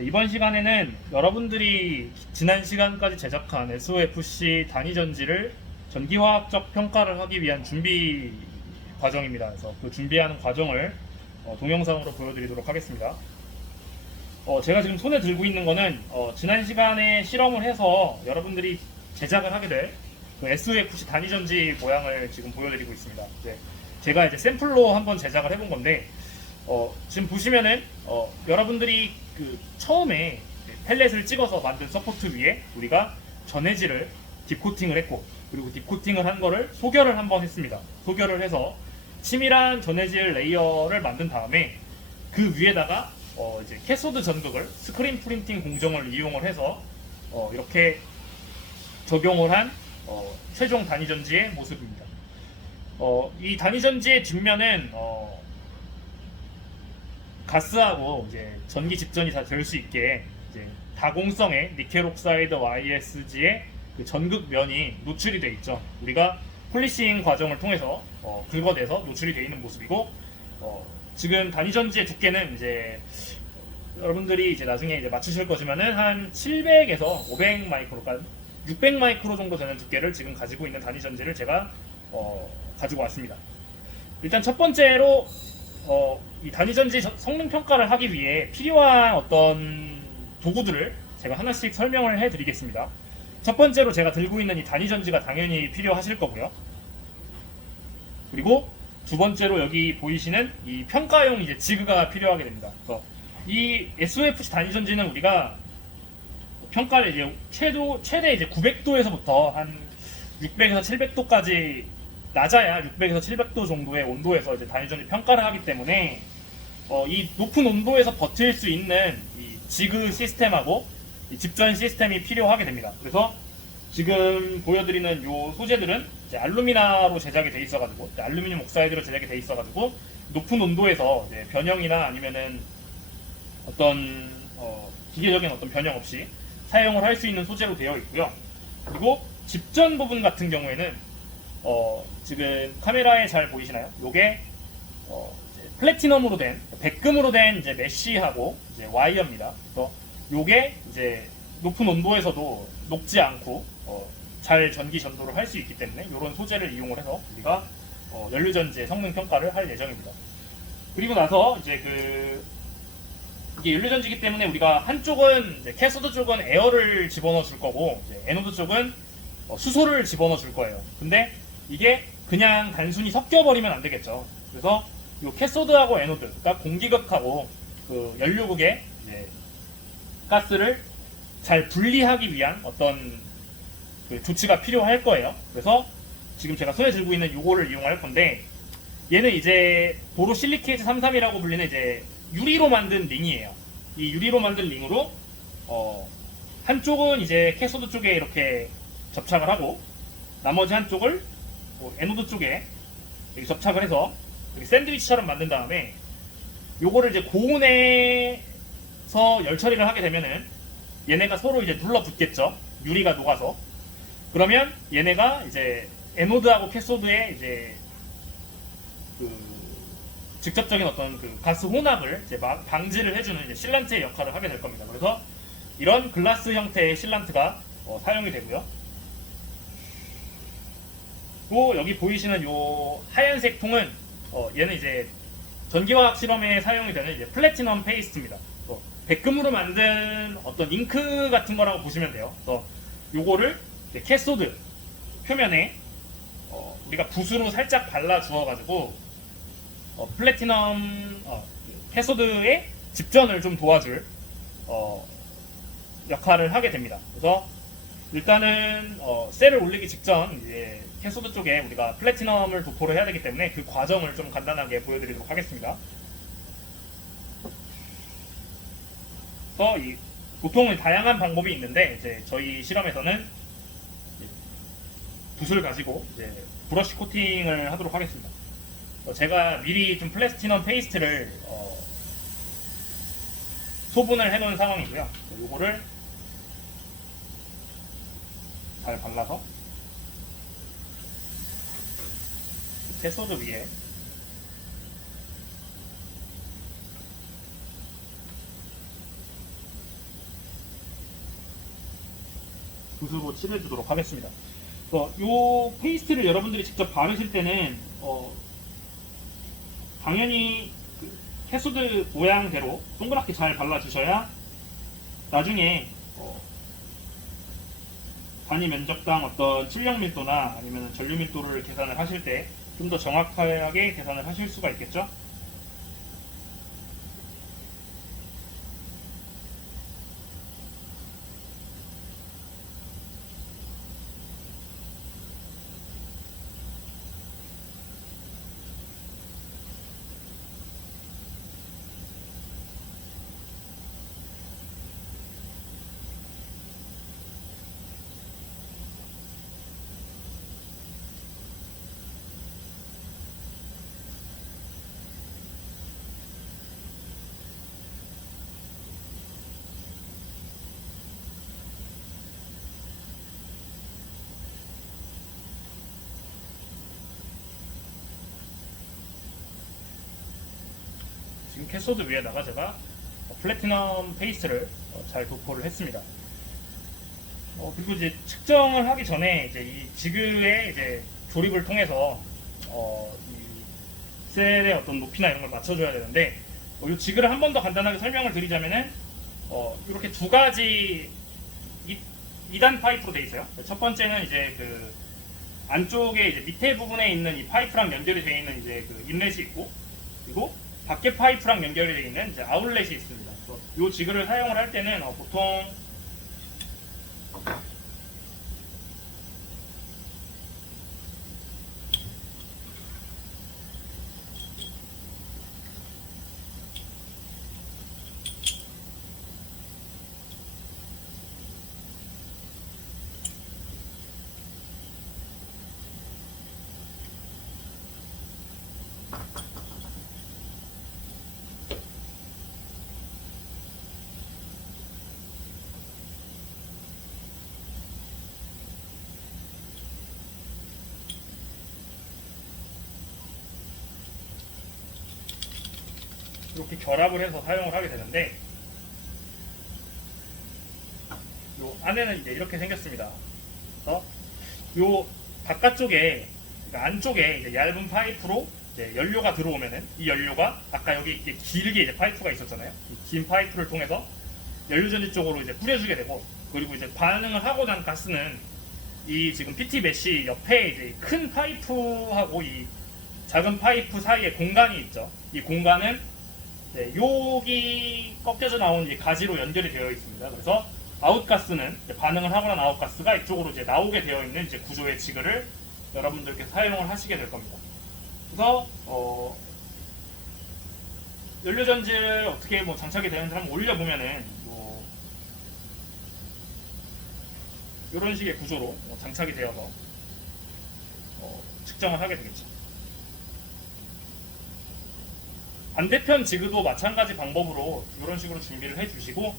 네, 이번 시간에는 여러분들이 지난 시간까지 제작한 SOFC 단위 전지를 전기화학적 평가를 하기 위한 준비 과정입니다. 그래서 그 준비하는 과정을 동영상으로 보여드리도록 하겠습니다. 제가 지금 손에 들고 있는 거는 지난 시간에 실험을 해서 여러분들이 제작을 하게 될 그 SOFC 단위 전지 모양을 지금 보여드리고 있습니다. 제가 이제 샘플로 한번 제작을 해본 건데 지금 보시면은 여러분들이 그 처음에 펠렛을 찍어서 만든 서포트 위에 우리가 전해질을 딥코팅을 했고, 그리고 딥코팅을 한 거를 소결을 한번 했습니다. 소결을 해서 치밀한 전해질 레이어를 만든 다음에 그 위에다가 이제 캐소드 전극을 스크린 프린팅 공정을 이용을 해서 이렇게 적용을 한 최종 단위 전지의 모습입니다. 이 단위 전지의 뒷면은 가스하고 이제 전기 집전이 다 될 수 있게 이제 다공성의 니켈 옥사이드 YSG의 그 전극면이 노출이 돼 있죠. 우리가 폴리싱 과정을 통해서 긁어내서 노출이 돼 있는 모습이고, 지금 단위 전지의 두께는 이제 여러분들이 이제 나중에 이제 맞추실 것이면은 한 700에서 500 마이크로까지 600 마이크로 정도 되는 두께를 지금 가지고 있는 단위 전지를 제가 가지고 왔습니다. 일단 첫 번째로 이 단위 전지 성능 평가를 하기 위해 필요한 어떤 도구들을 제가 하나씩 설명을 해드리겠습니다. 첫 번째로 제가 들고 있는 이 단위 전지가 당연히 필요하실 거고요. 그리고 두 번째로 여기 보이시는 이 평가용 이제 지그가 필요하게 됩니다. 그래서 이 SOFC 단위 전지는 우리가 평가를 이제 최대 이제 900도에서부터 한 600에서 700도까지 낮아야 600에서 700도 정도의 온도에서 이제 단위 전지 평가를 하기 때문에 이 높은 온도에서 버틸 수 있는 이 지그 시스템하고 이 집전 시스템이 필요하게 됩니다. 그래서 지금 보여드리는 이 소재들은 이제 알루미나로 제작이 돼 있어가지고, 알루미늄 옥사이드로 제작이 돼 있어가지고 높은 온도에서 이제 변형이나 아니면은 어떤 기계적인 어떤 변형 없이 사용을 할 수 있는 소재로 되어 있고요. 그리고 집전 부분 같은 경우에는 지금 카메라에 잘 보이시나요? 요게 이제 플래티넘으로 된, 백금으로 된 이제 메쉬하고 이제 와이어입니다. 그래서 요게 이제 높은 온도에서도 녹지 않고 잘 전기 전도를 할 수 있기 때문에 이런 소재를 이용을 해서 우리가 연료전지의 성능 평가를 할 예정입니다. 그리고 나서 이제 이게 연료전지이기 때문에 우리가 한쪽은 이제 캐소드 쪽은 에어를 집어넣어 줄 거고, 이제 에노드 쪽은 수소를 집어넣어 줄 거예요. 근데 이게 그냥 단순히 섞여버리면 안 되겠죠. 그래서 이 캐소드하고 에노드, 그러니까 공기극하고 그 연료극의 이제 가스를 잘 분리하기 위한 어떤 그 조치가 필요할 거예요. 그래서 지금 제가 손에 들고 있는 요거를 이용할 건데, 얘는 이제 보로실리케이트 33이라고 불리는 이제 유리로 만든 링이에요. 이 유리로 만든 링으로 한쪽은 이제 캐소드 쪽에 이렇게 접착을 하고, 나머지 한쪽을 에노드 쪽에 이렇게 접착을 해서 이렇게 샌드위치처럼 만든 다음에 요거를 이제 고온에서 열 처리를 하게 되면은 얘네가 서로 이제 눌러붙겠죠. 유리가 녹아서. 그러면 얘네가 이제 에노드하고 캐소드에 이제 직접적인 어떤 그 가스 혼합을 이제 방지를 해주는 이제 실란트의 역할을 하게 될 겁니다. 그래서 이런 글라스 형태의 실란트가 사용이 되고요. 또 여기 보이시는 요 하얀색 통은 얘는 이제 전기화학 실험에 사용이 되는 이제 플래티넘 페이스트입니다. 백금으로 만든 어떤 잉크 같은 거라고 보시면 돼요. 그래서 요거를 캐소드 표면에 우리가 붓으로 살짝 발라 주어가지고 플래티넘 캐소드의 집전을 좀 도와줄 역할을 하게 됩니다. 그래서 일단은 셀을 올리기 직전 이제 캐소드 쪽에 우리가 플래티넘을 도포를 해야 되기 때문에 그 과정을 좀 간단하게 보여드리도록 하겠습니다. 그래서 보통은 다양한 방법이 있는데, 이제 저희 실험에서는 붓을 가지고 이제 브러쉬 코팅을 하도록 하겠습니다. 제가 미리 좀 플래티넘 페이스트를 소분을 해놓은 상황이고요. 요거를 잘 발라서 캐소드 위에 붓으로 칠해주도록 하겠습니다. 이 페이스트를 여러분들이 직접 바르실 때는 당연히 그 캐소드 모양대로 동그랗게 잘 발라주셔야 나중에 단위 면적당 어떤 칠력 밀도나 아니면 전류 밀도를 계산을 하실 때 좀 더 정확하게 계산을 하실 수가 있겠죠. 지금 캐소드 위에다가 제가 플래티넘 페이스트를 잘 도포를 했습니다. 그리고 이제 측정을 하기 전에 이제 이 지그의 이제 조립을 통해서 이 셀의 어떤 높이나 이런 걸 맞춰줘야 되는데, 이 지그를 한 번 더 간단하게 설명을 드리자면은 이렇게 두 가지 2단 파이프로 되어 있어요. 첫 번째는 이제 그 안쪽에 이제 밑에 부분에 있는 이 파이프랑 연결이 되어 있는 이제 그 인렛이 있고, 그리고 밖에 파이프랑 연결이 되어 있는 이제 아웃렛이 있습니다. 이 지그를 사용을 할 때는 보통 이렇게 결합을 해서 사용을 하게 되는데, 요 안에는 이제 이렇게 생겼습니다. 그래서 요 바깥쪽에, 그러니까 안쪽에 이제 얇은 파이프로 이제 연료가 들어오면은 이 연료가 아까 여기 이렇게 길게 이제 파이프가 있었잖아요. 이 긴 파이프를 통해서 연료전지 쪽으로 이제 뿌려주게 되고, 그리고 이제 반응을 하고 난 가스는 이 지금 PT 메쉬 옆에 이제 큰 파이프하고 이 작은 파이프 사이에 공간이 있죠. 이 공간은 여기 꺾여져 나온 이 가지로 연결이 되어 있습니다. 그래서 아웃가스는 반응을 하고 난 아웃가스가 이쪽으로 이제 나오게 되어 있는 이제 구조의 지그를 여러분들께 사용을 하시게 될 겁니다. 그래서 연료전지를 어떻게 뭐 장착이 되는지 한번 올려보면은 이런 식의 구조로 장착이 되어서 측정을 하게 되겠죠. 반대편 지그도 마찬가지 방법으로 이런 식으로 준비를 해주시고,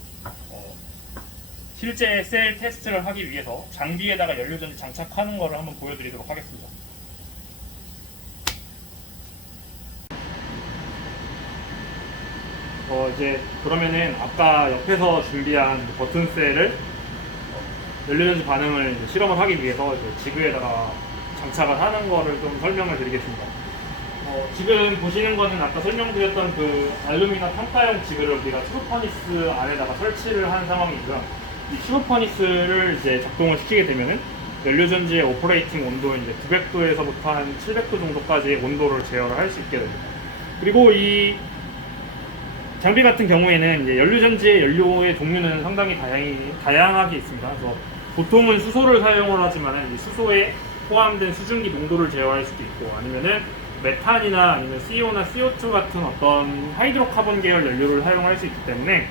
실제 셀 테스트를 하기 위해서 장비에다가 연료전지 장착하는 것을 한번 보여드리도록 하겠습니다. 이제 그러면은 아까 옆에서 준비한 버튼 셀을 연료전지 반응을 실험을 하기 위해서 지그에다가 장착을 하는 거를 좀 설명을 드리겠습니다. 지금 보시는 거는 아까 설명드렸던 그 알루미늄 평가용 지그를 우리가 튜브 퍼니스 안에다가 설치를 한 상황이고요. 이 튜브 퍼니스를 이제 작동을 시키게 되면은 연료전지의 오퍼레이팅 온도 이제 900도에서부터 한 700도 정도까지 온도를 제어를 할 수 있게 됩니다. 그리고 이 장비 같은 경우에는 이제 연료전지의 연료의 종류는 상당히 다양하게 있습니다. 그래서 보통은 수소를 사용을 하지만 이 수소에 포함된 수증기 농도를 제어할 수도 있고, 아니면은 메탄이나 아니면 CO나 CO2 같은 어떤 하이드로카본 계열 연료를 사용할 수 있기 때문에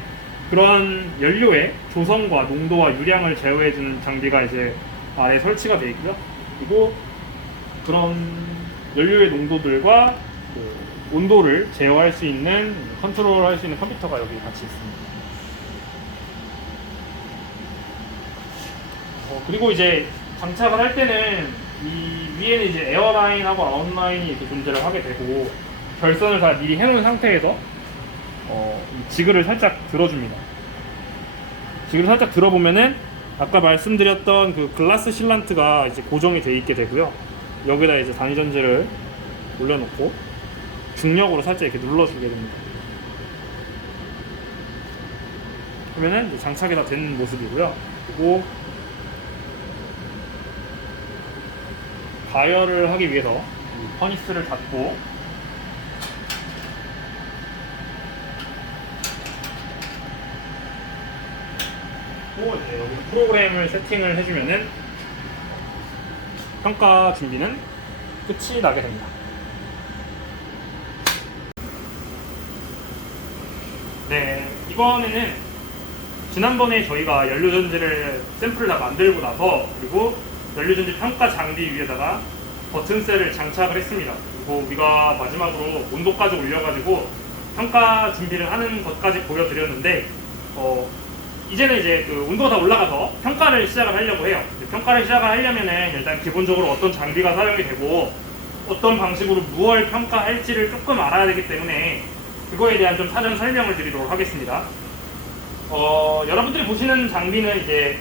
그런 연료의 조성과 농도와 유량을 제어해주는 장비가 이제 아래 설치가 되어 있고요. 그리고 그런 연료의 농도들과 그 온도를 제어할 수 있는, 컨트롤할 수 있는 컴퓨터가 여기 같이 있습니다. 그리고 이제 장착을 할 때는 이 위에는 이제 에어라인하고 아웃라인이 이렇게 존재를 하게 되고, 결선을 다 미리 해놓은 상태에서 이 지그를 살짝 들어줍니다. 지그를 살짝 들어보면은 아까 말씀드렸던 그 글라스 실란트가 이제 고정이 되어 있게 되고요. 여기다 이제 단위전지를 올려놓고 중력으로 살짝 이렇게 눌러주게 됩니다. 그러면은 이제 장착이 다 된 모습이고요. 그리고 가열을 하기 위해서 이 퍼니스를 닫고 또 이제 여기 프로그램을 세팅을 해주면은 평가 준비는 끝이 나게 됩니다. 네, 이번에는 지난번에 저희가 연료전지를 샘플을 다 만들고 나서 그리고 연료전지 평가 장비 위에다가 버튼셀을 장착을 했습니다. 그리고 우리가 마지막으로 온도까지 올려가지고 평가 준비를 하는 것까지 보여드렸는데 이제는 이제 그 온도가 다 올라가서 평가를 시작을 하려고 해요. 평가를 시작을 하려면은 일단 기본적으로 어떤 장비가 사용이 되고 어떤 방식으로 무엇을 평가할지를 조금 알아야 되기 때문에 그거에 대한 좀 사전 설명을 드리도록 하겠습니다. 여러분들이 보시는 장비는 이제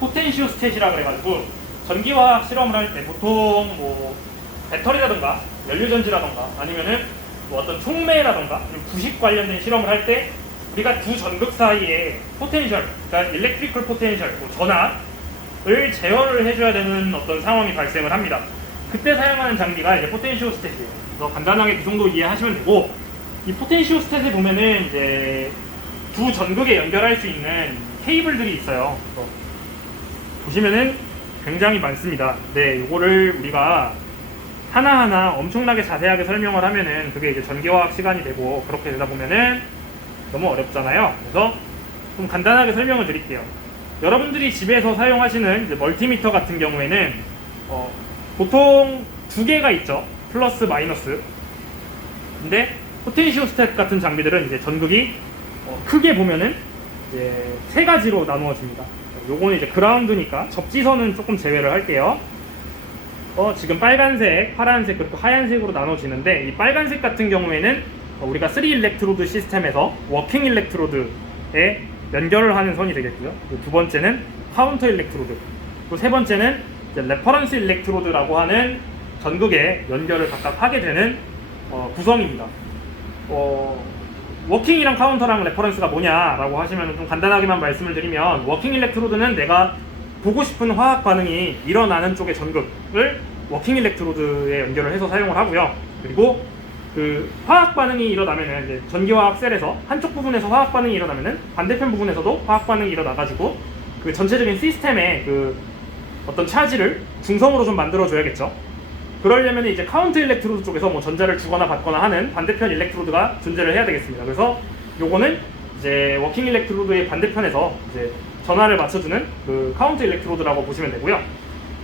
포텐시오스탯이라 그래가지고 전기화학 실험을 할 때 보통 뭐 배터리라던가 연료전지라던가 아니면은 뭐 어떤 촉매라던가 부식 관련된 실험을 할 때 우리가 두 전극 사이에 포텐셜, 그러니까 일렉트리컬 포텐셜, 전압을 제어를 해줘야 되는 어떤 상황이 발생을 합니다. 그때 사용하는 장비가 이제 포텐시오스탯이에요. 그래서 간단하게 그 정도 이해하시면 되고, 이 포텐시오스탯에 보면은 이제 두 전극에 연결할 수 있는 케이블들이 있어요. 보시면은 굉장히 많습니다. 네, 이거를 우리가 하나하나 엄청나게 자세하게 설명을 하면은 그게 이제 전기화학 시간이 되고 그렇게 되다 보면은 너무 어렵잖아요. 그래서 좀 간단하게 설명을 드릴게요. 여러분들이 집에서 사용하시는 이제 멀티미터 같은 경우에는 보통 두 개가 있죠. 플러스 마이너스. 근데 포텐시오스탯 같은 장비들은 이제 전극이 크게 보면은 이제 세 가지로 나누어집니다. 요거는 이제 그라운드니까 접지선은 조금 제외를 할게요. 지금 빨간색, 파란색, 그리고 하얀색으로 나눠지는데 이 빨간색 같은 경우에는 우리가 3 일렉트로드 시스템에서 워킹 일렉트로드에 연결을 하는 선이 되겠고요. 두 번째는 카운터 일렉트로드, 또 세 번째는 이제 레퍼런스 일렉트로드라고 하는 전극에 연결을 각각 하게 되는 구성입니다. 워킹이랑 카운터랑 레퍼런스가 뭐냐라고 하시면 좀 간단하게만 말씀을 드리면, 워킹 일렉트로드는 내가 보고 싶은 화학 반응이 일어나는 쪽의 전극을 워킹 일렉트로드에 연결을 해서 사용을 하고요. 그리고 그 화학 반응이 일어나면은 이제 전기화학 셀에서 한쪽 부분에서 화학 반응이 일어나면은 반대편 부분에서도 화학 반응이 일어나가지고 그 전체적인 시스템의 그 어떤 차지를 중성으로 좀 만들어줘야겠죠. 그러려면 이제 카운터 일렉트로드 쪽에서 뭐 전자를 주거나 받거나 하는 반대편 일렉트로드가 존재를 해야 되겠습니다. 그래서 요거는 이제 워킹 일렉트로드의 반대편에서 이제 전하를 맞춰주는 그 카운터 일렉트로드라고 보시면 되고요.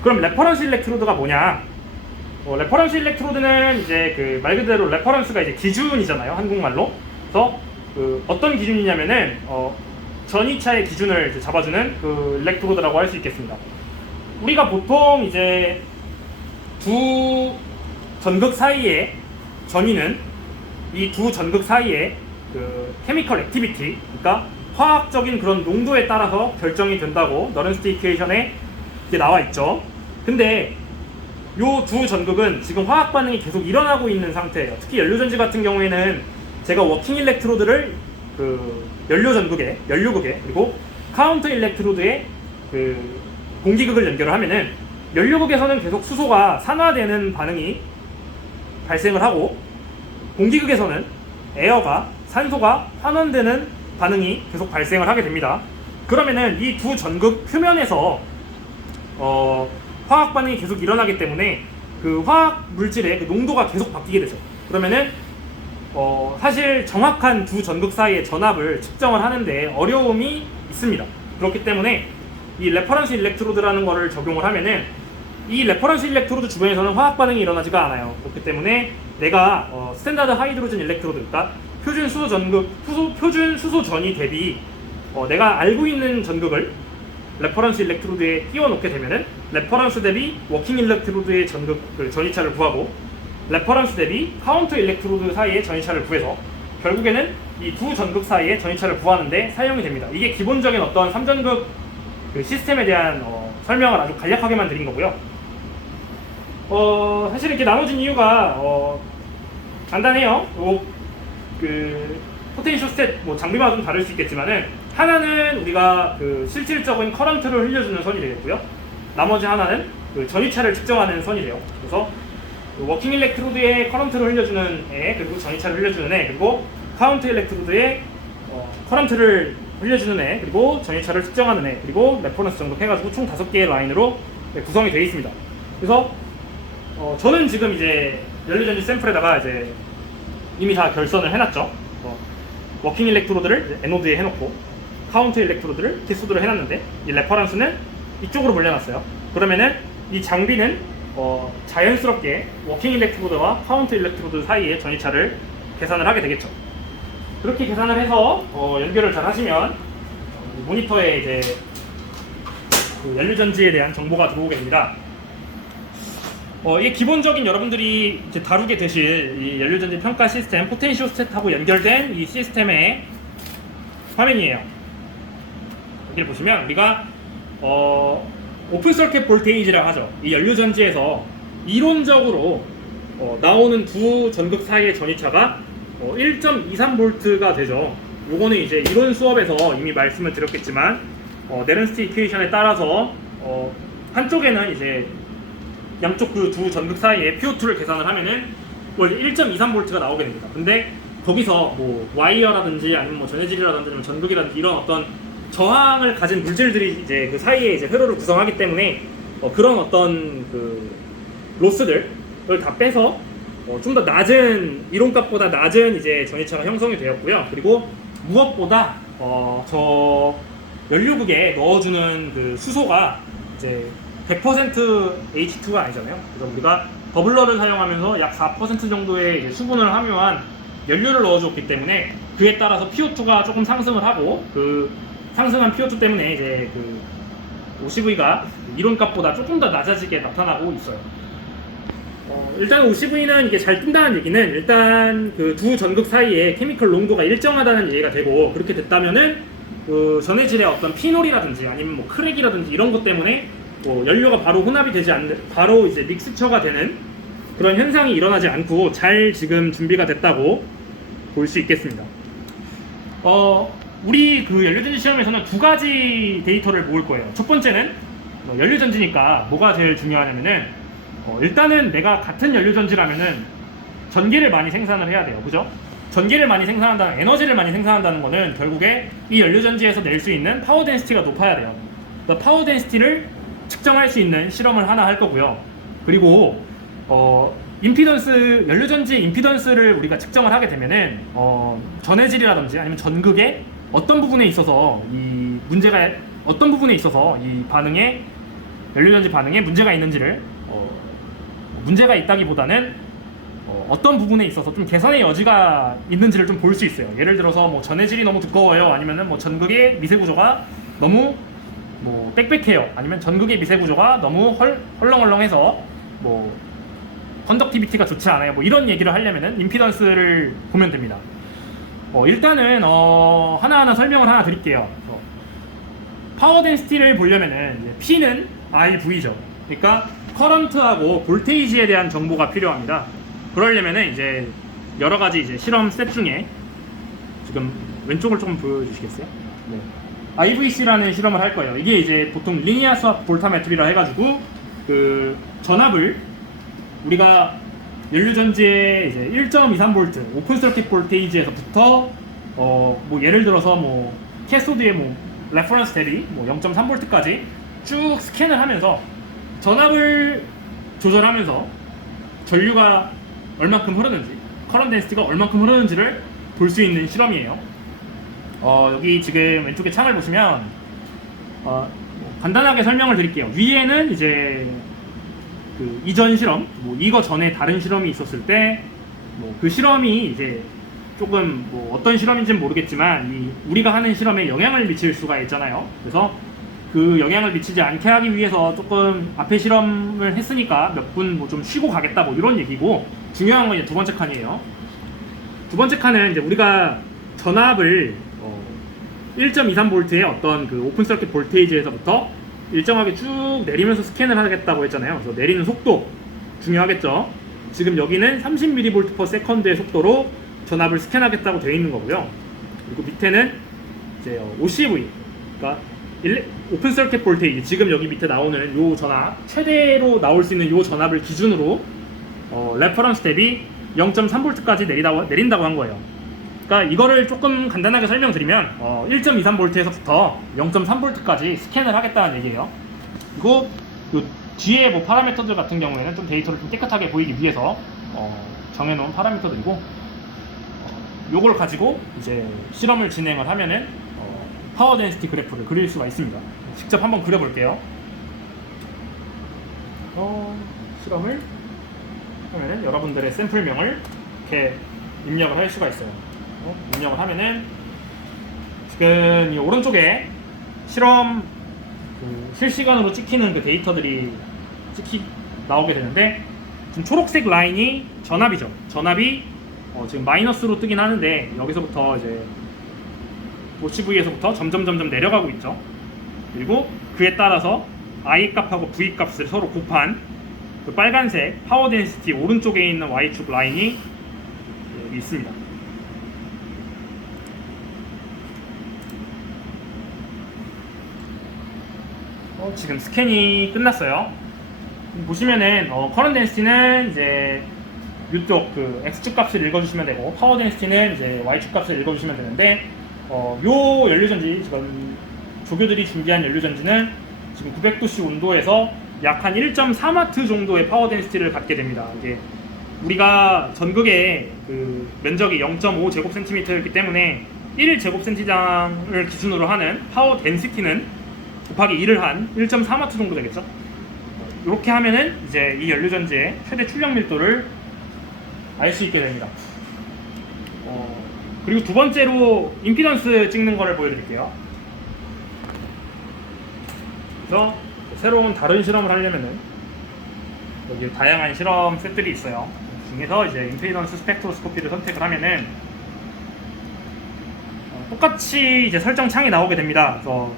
그럼 레퍼런스 일렉트로드가 뭐냐? 레퍼런스 일렉트로드는 이제 그 말 그대로 레퍼런스가 이제 기준이잖아요, 한국말로. 그래서 그 어떤 기준이냐면은 전이차의 기준을 이제 잡아주는 그 일렉트로드라고 할 수 있겠습니다. 우리가 보통 이제 두 전극 사이의 전위는 이 두 전극 사이의 그 케미컬 액티비티, 그러니까 화학적인 그런 농도에 따라서 결정이 된다고 너른스트 이퀘이션에 이제 나와 있죠. 근데 요 두 전극은 지금 화학 반응이 계속 일어나고 있는 상태예요. 특히 연료전지 같은 경우에는 제가 워킹 일렉트로드를 그 연료 전극에, 연료극에, 그리고 카운터 일렉트로드에 그 공기극을 연결을 하면은 연료극에서는 계속 수소가 산화되는 반응이 발생을 하고, 공기극에서는 에어가, 산소가 환원되는 반응이 계속 발생을 하게 됩니다. 그러면은 이 두 전극 표면에서 화학 반응이 계속 일어나기 때문에 그 화학 물질의 그 농도가 계속 바뀌게 되죠. 그러면은 사실 정확한 두 전극 사이의 전압을 측정을 하는데 어려움이 있습니다. 그렇기 때문에 이 레퍼런스 일렉트로드라는 거를 적용을 하면은 이 레퍼런스 일렉트로드 주변에서는 화학 반응이 일어나지가 않아요. 그렇기 때문에 내가 스탠다드 하이드로젠 일렉트로드, 그러니까 표준 수소 전극, 표준 수소 전위 대비 내가 알고 있는 전극을 레퍼런스 일렉트로드에 끼워 놓게 되면은 레퍼런스 대비 워킹 일렉트로드의 전극 전위차를 구하고, 레퍼런스 대비 카운터 일렉트로드 사이의 전위차를 구해서 결국에는 이 두 전극 사이의 전위차를 구하는데 사용이 됩니다. 이게 기본적인 어떤 3전극 그 시스템에 대한 설명을 아주 간략하게만 드린 거고요. 사실 이렇게 나눠진 이유가 간단해요. 그 포텐셜 스탯 뭐 장비마다 좀 다를 수 있겠지만은 하나는 우리가 그 실질적인 커런트를 흘려주는 선이 되겠고요. 나머지 하나는 그 전위차를 측정하는 선이 돼요. 그래서 그 워킹 일렉트로드에 커런트를 흘려주는 애, 그리고 전위차를 흘려주는 애, 그리고 카운트 일렉트로드에 커런트를 흘려주는 애, 그리고 전위차를 측정하는 애, 그리고 레퍼런스 정도 해가지고 총 5개의 라인으로 구성이 되어 있습니다. 그래서 저는 지금 이제 연료전지 샘플에다가 이제 이미 다 결선을 해놨죠. 워킹 일렉트로드를 에노드에 해놓고 카운트 일렉트로드를 캐소드로 해놨는데 이 레퍼런스는 이쪽으로 몰려놨어요. 그러면은 이 장비는 자연스럽게 워킹 일렉트로드와 카운트 일렉트로드 사이의 전위차를 계산을 하게 되겠죠. 그렇게 계산을 해서 연결을 잘 하시면 모니터에 이제 그 연료전지에 대한 정보가 들어오게 됩니다. 이게 기본적인 여러분들이 이제 다루게 되실 이 연료전지 평가 시스템 포텐시오 스탯하고 연결된 이 시스템의 화면이에요. 여기를 보시면 우리가 오픈 서킷 볼테이지라고 하죠. 이 연료전지에서 이론적으로 나오는 두 전극 사이의 전위차가 1.23V가 되죠. 요거는 이제 이론 수업에서 이미 말씀을 드렸겠지만 네른스티 이퀘이션에 따라서 한쪽에는 이제 양쪽 그 두 전극 사이에 PO2를 계산을 하면은 원래 1.23V가 나오게 됩니다. 근데 거기서 뭐 와이어라든지 아니면 뭐 전해질이라든지 아니면 전극이라든지 이런 어떤 저항을 가진 물질들이 이제 그 사이에 이제 회로를 구성하기 때문에 그런 어떤 그 로스들을 다 빼서 좀 더 낮은 이론값보다 낮은 이제 전위차가 형성이 되었고요. 그리고 무엇보다 저 연료극에 넣어주는 그 수소가 이제 100% H2가 아니잖아요. 그래서 우리가 버블러를 사용하면서 약 4% 정도의 이제 수분을 함유한 연료를 넣어줬기 때문에 그에 따라서 PO2가 조금 상승을 하고 그 상승한 PO2 때문에 이제 그 OCV가 이론값보다 조금 더 낮아지게 나타나고 있어요. 일단 OCV는 이게 잘 뜬다는 얘기는 일단 그 두 전극 사이에 케미컬 농도가 일정하다는 얘기가 되고, 그렇게 됐다면은 그 전해질의 어떤 피놀이라든지 아니면 뭐 크랙이라든지 이런 것 때문에 뭐 연료가 바로 혼합이 되지 않는, 바로 이제 믹스처가 되는 그런 현상이 일어나지 않고 잘 지금 준비가 됐다고 볼 수 있겠습니다. 우리 그 연료전지 시험에서는 두 가지 데이터를 모을 거예요. 첫 번째는 연료전지니까 뭐가 제일 중요하냐면은 일단은 내가 같은 연료전지라면은 전기를 많이 생산을 해야 돼요. 그죠? 전기를 많이 생산한다는, 에너지를 많이 생산한다는 거는 결국에 이 연료전지에서 낼 수 있는 파워 덴시티가 높아야 돼요. 그 파워 덴시티를 측정할 수 있는 실험을 하나 할 거고요. 그리고 임피던스, 연료전지 임피던스를 우리가 측정을 하게 되면은 전해질이라든지 아니면 전극의 어떤 부분에 있어서 이 문제가, 어떤 부분에 있어서 이 반응에, 연료전지 반응에 문제가 있는지를 문제가 있다기보다는 어떤 부분에 있어서 좀 개선의 여지가 있는지를 좀 볼 수 있어요. 예를 들어서 뭐 전해질이 너무 두꺼워요, 아니면은 뭐 전극의 미세 구조가 너무 뭐 빽빽해요, 아니면 전극의 미세 구조가 너무 헐렁헐렁해서 뭐 컨덕티비티가 좋지 않아요, 뭐 이런 얘기를 하려면은 임피던스를 보면 됩니다. 일단은 하나하나 설명을 하나 드릴게요. 파워 덴시티를 보려면은 이제 P는 IV죠. 그러니까 커런트하고 볼테이지에 대한 정보가 필요합니다. 그러려면은 이제 여러 가지 이제 실험 셋 중에, 지금 왼쪽을 조금 보여주시겠어요? 네. IVC라는 실험을 할 거예요. 이게 이제 보통 리니어 스왑 볼타메트리라 해가지고 그 전압을 우리가 연료전지의 이제 1.23V 오픈 서킷 볼테이지에서부터 뭐 예를 들어서 뭐 캐소드의 뭐 레퍼런스 대비 뭐 0.3V까지 쭉 스캔을 하면서 전압을 조절하면서 전류가 얼만큼 흐르는지, 커런트 덴시티가 얼만큼 흐르는지를 볼 수 있는 실험이에요. 여기 지금 왼쪽에 창을 보시면 뭐 간단하게 설명을 드릴게요. 위에는 이제 그 이전 실험, 뭐 이거 전에 다른 실험이 있었을 때 뭐 그 실험이 이제 조금 뭐 어떤 실험인지는 모르겠지만 우리가 하는 실험에 영향을 미칠 수가 있잖아요. 그래서 그 영향을 미치지 않게 하기 위해서 조금 앞에 실험을 했으니까 몇 분 뭐 좀 쉬고 가겠다 뭐 이런 얘기고, 중요한 건 이제 두 번째 칸이에요. 두 번째 칸은 이제 우리가 전압을 1.23V의 어떤 그 오픈 서킷 볼테이지에서부터 일정하게 쭉 내리면서 스캔을 하겠다고 했잖아요. 그래서 내리는 속도 중요하겠죠. 지금 여기는 30mV/s의 속도로 전압을 스캔하겠다고 되어 있는 거고요. 그리고 밑에는 이제 OCV, 그러니까 오픈 서킷 볼테이지, 지금 여기 밑에 나오는 요 전압, 최대로 나올 수 있는 요 전압을 기준으로 레퍼런스 대비 0.3V까지 내린다고 한 거예요. 그러니까 이거를 조금 간단하게 설명드리면 1.23V에서부터 0.3V까지 스캔을 하겠다는 얘기예요. 그리고 요 뒤에 뭐 파라미터들 같은 경우에는 좀 데이터를 좀 깨끗하게 보이기 위해서 정해놓은 파라미터들이고, 요걸 가지고 이제 실험을 진행을 하면은 파워 덴시티 그래프를 그릴 수가 있습니다. 직접 한번 그려볼게요. 실험을 하면은 여러분들의 샘플명을 이렇게 입력을 할 수가 있어요. 입력을 하면은 지금 이 오른쪽에 실험 실시간으로 찍히는 그 데이터들이 나오게 되는데, 지금 초록색 라인이 전압이죠. 전압이 지금 마이너스로 뜨긴 하는데 여기서부터 이제 OCV에서부터 점점 내려가고 있죠. 그리고 그에 따라서 I 값하고 V 값을 서로 곱한 그 빨간색 파워 덴시티 오른쪽에 있는 Y축 라인이 여기 있습니다. 지금 스캔이 끝났어요. 보시면은 커런트 덴시티는 이제 이쪽 그 X축 값을 읽어주시면 되고, 파워 덴시티는 이제 Y축 값을 읽어주시면 되는데, 요 연료전지, 지금 조교들이 준비한 연료전지는 지금 900도씨 온도에서 약 한 1.4W 정도의 파워 덴시티를 갖게 됩니다. 이게 우리가 전극의 그 면적이 0.5제곱센티미터였기 때문에 1제곱센티장을 기준으로 하는 파워 덴시티는 곱하기 2를 한 1.4W 정도 되겠죠. 이렇게 하면은 이제 이 연료전지의 최대 출력 밀도를 알 수 있게 됩니다. 그리고 두 번째로 임피던스 찍는 거를 보여드릴게요. 그래서 새로운 다른 실험을 하려면은 여기 다양한 실험 셋들이 있어요. 그 중에서 이제 임피던스 스펙트로스코피를 선택을 하면은 똑같이 이제 설정 창이 나오게 됩니다. 그래서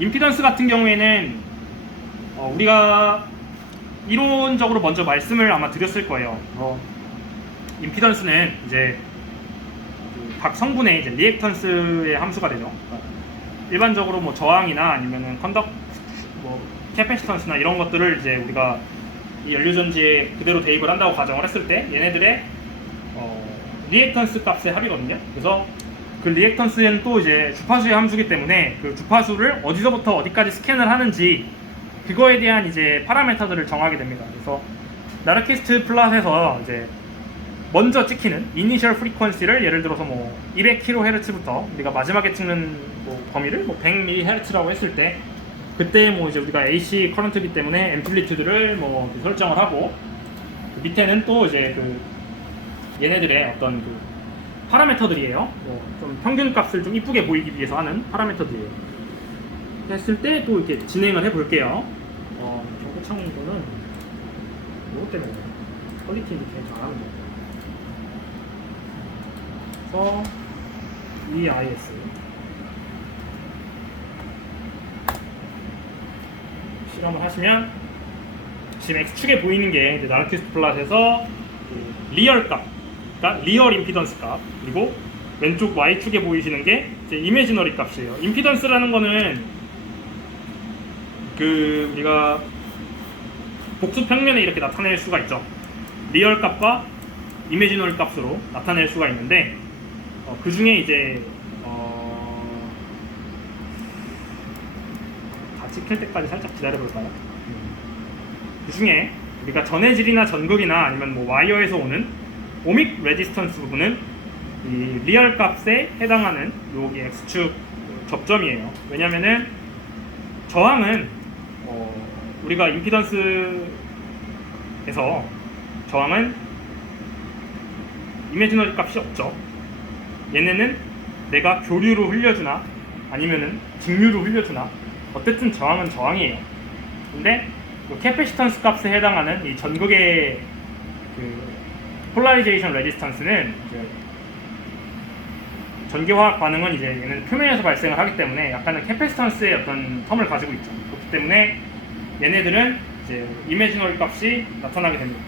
임피던스 같은 경우에는 우리가 이론적으로 먼저 말씀을 아마 드렸을 거예요. 임피던스는 이제 각 성분의 이제 리액턴스의 함수가 되죠. 일반적으로 뭐 저항이나 아니면은 뭐 캐패시턴스나 이런 것들을 이제 우리가 이 연료전지에 그대로 대입을 한다고 가정을 했을 때 얘네들의 리액턴스 값의 합이거든요. 그래서 그 리액턴스는 또 이제 주파수의 함수이기 때문에 그 주파수를 어디서부터 어디까지 스캔을 하는지 그거에 대한 이제 파라미터들을 정하게 됩니다. 그래서 나르키스트 플랫에서 이제 먼저 찍히는 이니셜 프리퀀시를 예를 들어서 뭐 200kHz부터 우리가 마지막에 찍는 뭐 범위를 뭐 100mHz라고 했을 때, 그때 뭐 이제 우리가 AC 커런트이기 때문에 앰플리튜드를 뭐 설정을 하고, 밑에는 또 이제 그 얘네들의 어떤 그 파라미터들이에요. 좀 평균 값을 좀 이쁘게 보이기 위해서 하는 파라미터들이에요. 했을 때 또 이렇게 진행을 해볼게요. 경고창 이거는 이것 때문에 퀄리티 이렇게 잘하는 거예요. 그래서 EIS 실험을 하시면 지금 X축에 보이는 게 나르키스트 플랫에서 리얼 값, 그러니까 리얼 임피던스 값, 그리고 왼쪽 Y축에 보이시는 게 이제 이미지너리 값이에요. 임피던스라는 거는 그 우리가 복수 평면에 이렇게 나타낼 수가 있죠. 리얼 값과 이미지너리 값으로 나타낼 수가 있는데, 그 중에 이제 다 찍힐 때까지 살짝 기다려볼까요? 그 중에 우리가 전해질이나 전극이나 아니면 뭐 와이어에서 오는 오믹 레지스턴스 부분은 이 리얼 값에 해당하는 여기 X축 접점이에요. 왜냐면은 저항은 우리가 임피던스에서 저항은 이미지너리 값이 없죠. 얘네는 내가 교류로 흘려주나 아니면은 직류로 흘려주나 어쨌든 저항은 저항이에요. 근데 캐패시턴스 값에 해당하는 이 전극의 그 폴라리제이션 레지스턴스는 전기화학 반응은 이제 얘는 표면에서 발생을 하기 때문에 약간은 캐패시턴스의 어떤 텀을 가지고 있죠. 그렇기 때문에 얘네들은 이제 이미지너리 값이 나타나게 됩니다.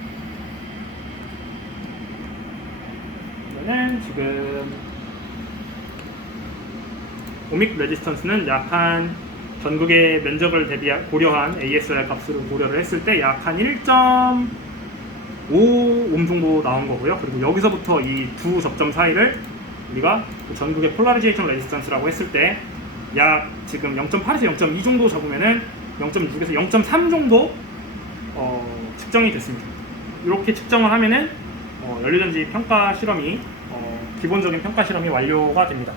그러면 지금 오믹 레지스턴스는 약 한 전극의 면적을 고려한 ASR 값으로 고려를 했을 때 약 한 1.5옴 정도 나온 거고요. 그리고 여기서부터 이 두 접점 사이를 우리가 전극의 폴라리제이션 레지스턴스라고 했을 때 약 지금 0.8에서 0.2 정도 잡으면은 0.6에서 0.3 정도 측정이 됐습니다. 이렇게 측정을 하면은 연료전지 평가 실험이 기본적인 평가 실험이 완료가 됩니다.